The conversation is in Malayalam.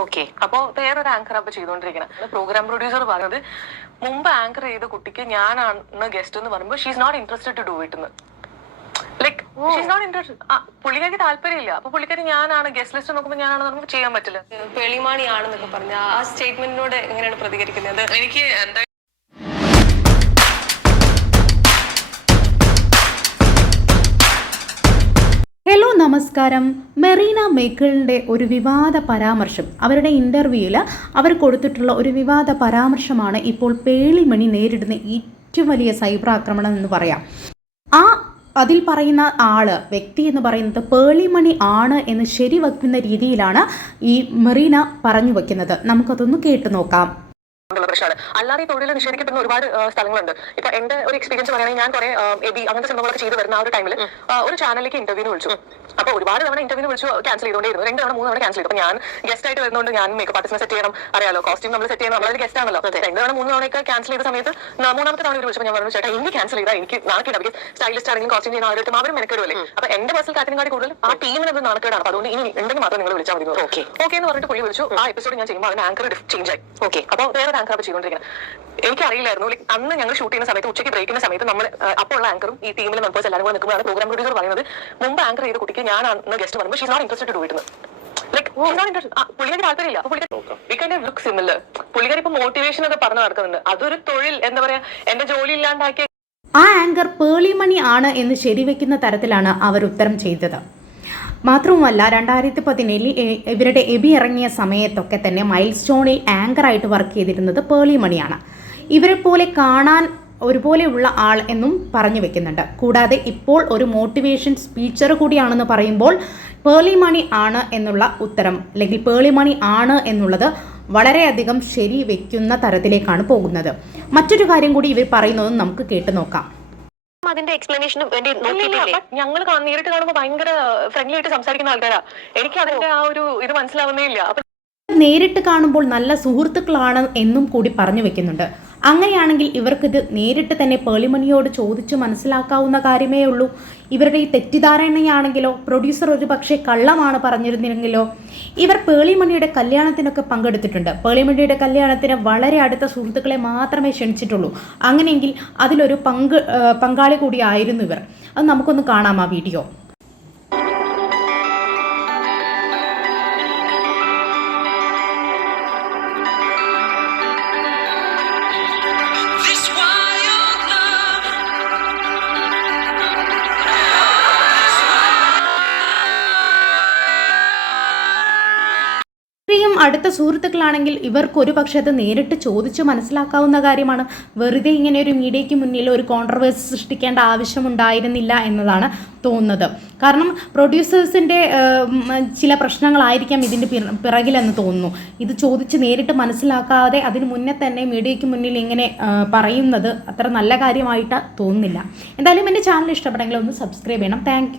ഓക്കെ. അപ്പോൾ വേറൊരു ആങ്കർ അപ്പൊ ചെയ്തുകൊണ്ടിരിക്കണം. പ്രോഗ്രാം പ്രൊഡ്യൂസർ പറഞ്ഞത് മുമ്പ് ആങ്കർ ചെയ്ത കുട്ടിക്ക് ഞാനാണ് ഗസ്റ്റ് എന്ന് പറയുമ്പോൾ she is not interested to do it എന്ന്. Like she is not interested. പുള്ളിക്കാർക്ക് താല്പര്യമില്ല. അപ്പൊ പുള്ളിക്കാരി ഞാനാണ് ഗസ്റ്റ് ലിസ്റ്റ് നോക്കുമ്പോൾ ഞാനാണെന്ന് പറയുമ്പോൾ ചെയ്യാൻ പറ്റില്ല. പേളിമാണി ആണെന്നൊക്കെ പറഞ്ഞ ആ സ്റ്റേറ്റ്മെന്റിനോട് എങ്ങനെയാണ് പ്രതികരിക്കുന്നത്? എനിക്ക് എന്താ ഹലോ നമസ്കാരം. മെറീന മൈക്കിളിൻ്റെ ഒരു വിവാദ പരാമർശം, അവരുടെ ഇൻ്റർവ്യൂവിൽ അവർ കൊടുത്തിട്ടുള്ള ഒരു വിവാദ പരാമർശമാണ് ഇപ്പോൾ പേളിമണി നേരിടുന്ന ഏറ്റവും വലിയ സൈബർ ആക്രമണം എന്ന് പറയാം. അതിൽ പറയുന്ന വ്യക്തി എന്ന് പറയുന്നത് പേളിമണി ആണ് എന്ന് ശരിവെക്കുന്ന രീതിയിലാണ് ഈ മെറീന പറഞ്ഞു വയ്ക്കുന്നത്. നമുക്കതൊന്ന് കേട്ടു നോക്കാം. പ്രശ്നമാണ്. അല്ലാതെ തൊഴിൽ നിഷേധിക്കപ്പെടുന്ന ഒരുപാട് സ്ഥലങ്ങളുണ്ട്. ഇപ്പൊ എന്റെ ഒരു എക്സ്പീരിയൻസ് പറയുകയാണെങ്കിൽ ഞാൻ കുറെ അങ്ങനത്തെ സംഭവങ്ങളൊക്കെ ചെയ്ത് വരുന്ന ആ ഒരു ടൈമിൽ ഒരു ചാനലിലേക്ക് ഇന്റർവ്യൂവിന് വിളിച്ചു. അപ്പൊ ഒരുപാട് തവണ ഇന്റർവ്യൂവിന് വിളിച്ചു ക്യാൻസൽ ചെയ്തുകൊണ്ടിരുന്നു. 2 തവണ 3 തവണ ക്യാൻസൽ ചെയ്തു. അപ്പൊ ഞാൻ ഗസ്റ്റ് ആയിട്ട് വരുന്നതുകൊണ്ട് ഞാൻ മേക്കപ്പ് ആർട്ടിസ്റ്റിനെ സെറ്റ് ചെയ്യണം, അറിയാലോ, കോസ്റ്റ്യൂം നമ്മൾ സെറ്റ് ചെയ്യണം, നമ്മളൊരു ഗസ്റ്റ് ആണല്ലോ. 2 തവണ 3 തവണയൊക്കെ ക്യാൻസൽ ചെയ്ത സമയത്ത് 3ാമത്തെ തവണ വിളിച്ചപ്പോൾ ഞാൻ പറഞ്ഞു, ചേട്ടാ എനിക്ക് ക്യാൻസൽ ചെയ്താൽ എനിക്ക് നാണക്കേടാണ്. സ്റ്റൈലിസ്റ്റ് ആണെങ്കിലും കോസ്റ്റ്യൂം ചെയ്യുന്ന ആരും അവരും മെനക്കേടുമല്ലേ. അപ്പൊ എന്റെ പേഴ്സണൽ കാര്യത്തിനെക്കാട്ടി കൂടുതൽ ആ ടീമിന് അത് നാണക്കേടാണ്. അതുകൊണ്ട് ഇനി ഉണ്ടെങ്കിൽ മാത്രം നിങ്ങൾ വിളിച്ചാൽ മതി. ഓക്കെ എന്ന് പറഞ്ഞിട്ട് പുള്ളി വിളിച്ചു. ആ എപ്പിസോഡ് ഞാൻ ചെയ്യുമ്പോൾ അതിന് ആങ്കർ ചേഞ്ച് ആയി. ഓക്കെ. അപ്പോൾ വേറൊരു ആങ്കർ അപ്പൊ ചെയ്തുകൊണ്ടിരിക്കണം. എനിക്കറിയില്ലായിരുന്നു. അന്ന് ഞങ്ങൾ ഷൂട്ട് ചെയ്യുന്ന സമയത്ത് ഉച്ചയ്ക്ക് ബ്രേക്കിന്റെ സമയത്ത് നമ്മൾ അപ്പോൾ ഉള്ള ആങ്കറും ഈ ടീമിലെ മെമ്പേഴ്സ് എല്ലാവരും കൂടെ നിൽക്കുമ്പോഴാണ് പ്രോഗ്രാം പ്രൊഡ്യൂസർ പറയുന്നത് മുമ്പ് ആങ്കർ ചെയ്ത കുട്ടിക്ക് ഞാനാണ് ഗസ്റ്റ് പറയുമ്പോൾ she is not interested to do it എന്ന്. പുള്ളിക്കാരി താല്പര്യമില്ല. അപ്പൊ പുള്ളിക്കാരി ലുക്ക് സിമിലർ. പുള്ളിക്കാരി ഇപ്പൊ മോട്ടിവേഷൻ ഒക്കെ പറഞ്ഞു നടക്കുന്നുണ്ട്. അതൊരു തൊഴിൽ, എന്താ പറയാ, എന്റെ ജോലി ഇല്ലാണ്ടാക്കിയ ആ ആങ്കർ പേളിമണി ആണ് എന്ന് ശരിവെക്കുന്ന തരത്തിലാണ് അവർ ഉത്തരം ചെയ്തത്. മാത്രവുമല്ല 2017 ഇവരുടെ എബി ഇറങ്ങിയ സമയത്തൊക്കെ തന്നെ മൈൽ സ്റ്റോണിൽ ആങ്കറായിട്ട് വർക്ക് ചെയ്തിരുന്നത് പേളിമണിയാണ്. ഇവരെ പോലെ കാണാൻ ഒരുപോലെയുള്ള ആൾ എന്നും പറഞ്ഞു വെക്കുന്നുണ്ട്. കൂടാതെ ഇപ്പോൾ ഒരു മോട്ടിവേഷൻ സ്പീച്ചർ കൂടിയാണെന്ന് പറയുമ്പോൾ പേളിമണി ആണ് എന്നുള്ള ഉത്തരം, അല്ലെങ്കിൽ പേളിമണി ആണ് എന്നുള്ളത് വളരെയധികം ശരി വെക്കുന്ന തരത്തിലേക്കാണ് പോകുന്നത്. മറ്റൊരു കാര്യം കൂടി ഇവർ പറയുന്നതും നമുക്ക് കേട്ടു നോക്കാം. അതിന്റെ എക്സ്പ്ലനേഷന് വേണ്ടി ഞങ്ങൾ നേരിട്ട് കാണുമ്പോൾ ഭയങ്കര ഫ്രണ്ട്ലി ആയിട്ട് സംസാരിക്കുന്ന ആൾക്കാരാ. എനിക്ക് അതിന്റെ ആ ഒരു ഇത് മനസ്സിലാവുന്നേ ഇല്ല. നേരിട്ട് കാണുമ്പോൾ നല്ല സുഹൃത്തുക്കളാണ് എന്നും കൂടി പറഞ്ഞു വെക്കുന്നുണ്ട്. അങ്ങനെയാണെങ്കിൽ ഇവർക്കിത് നേരിട്ട് തന്നെ പേളിമണിയോട് ചോദിച്ചു മനസ്സിലാക്കാവുന്ന കാര്യമേ ഉള്ളൂ. ഇവരുടെ ഈ തെറ്റിദ്ധാരണയാണെങ്കിലോ, പ്രൊഡ്യൂസർ ഒരു പക്ഷേ കള്ളമാണ് പറഞ്ഞിരുന്നെങ്കിലോ. ഇവർ പേളിമണിയുടെ കല്യാണത്തിനൊക്കെ പങ്കെടുത്തിട്ടുണ്ട്. പേളിമണിയുടെ കല്യാണത്തിന് വളരെ അടുത്ത സുഹൃത്തുക്കളെ മാത്രമേ ക്ഷണിച്ചിട്ടുള്ളൂ. അങ്ങനെയെങ്കിൽ അതിലൊരു പങ്കാളി കൂടിയായിരുന്നു ഇവർ. അത് നമുക്കൊന്ന് കാണാം ആ വീഡിയോ. അടുത്ത സുഹൃത്തുക്കളാണെങ്കിൽ ഇവർക്ക് ഒരു പക്ഷേ അത് നേരിട്ട് ചോദിച്ച് മനസ്സിലാക്കാവുന്ന കാര്യമാണ്. വെറുതെ ഇങ്ങനെ ഒരു മീഡിയയ്ക്ക് മുന്നിൽ ഒരു കോൺട്രവേഴ്സി സൃഷ്ടിക്കേണ്ട ആവശ്യമുണ്ടായിരുന്നില്ല എന്നതാണ് തോന്നുന്നത്. കാരണം പ്രൊഡ്യൂസേഴ്സിൻ്റെ ചില പ്രശ്നങ്ങളായിരിക്കാം ഇതിൻ്റെ പിറകിലെന്ന് തോന്നുന്നു. ഇത് ചോദിച്ച് നേരിട്ട് മനസ്സിലാക്കാതെ അതിന് മുന്നേ തന്നെ മീഡിയയ്ക്ക് മുന്നിൽ ഇങ്ങനെ പറയുന്നത് അത്ര നല്ല കാര്യമായിട്ട് തോന്നുന്നില്ല. എന്തായാലും എൻ്റെ ചാനൽ ഇഷ്ടപ്പെട്ടെങ്കിൽ ഒന്ന് സബ്സ്ക്രൈബ് ചെയ്യണം. താങ്ക്